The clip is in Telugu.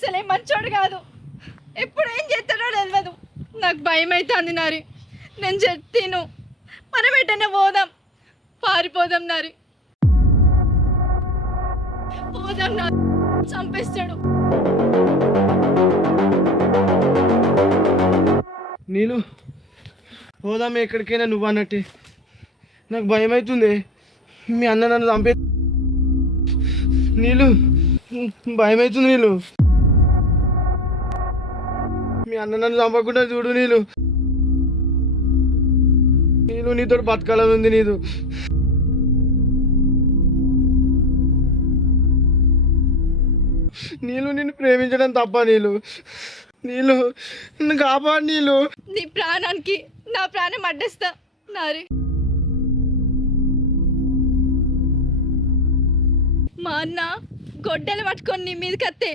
అసలే మంచోడు కాదు. ఎప్పుడు ఏం చేస్తాడో తెలియదు. నాకు భయం అవుతుంది నారి. నేను చెప్తాను, మనం ఎటనే పోదాం, పారిపోదాం నారి. పోదాం నారి, చంపేస్తాడు. నీళ్ళు పోదాం ఎక్కడికైనా, నువ్వు అన్నట్టే. నాకు భయం అవుతుంది, మీ అన్న నన్ను చంపే. నీళ్ళు భయం అవుతుంది. నీళ్ళు మీ అన్న నన్ను చంపకుండా చూడు. నీళ్ళు నీళ్ళు నీతో బతకాలని ఉంది. నీళ్ళు నిన్ను ప్రేమించడం తప్ప. నీళ్ళు నన్ను కాపాడు. నీళ్ళు నీ ప్రాణానికి నా ప్రాణం అడ్డేస్తా నారి. మా అన్న గొడ్డలు పట్టుకొని నీ మీదకి వస్తే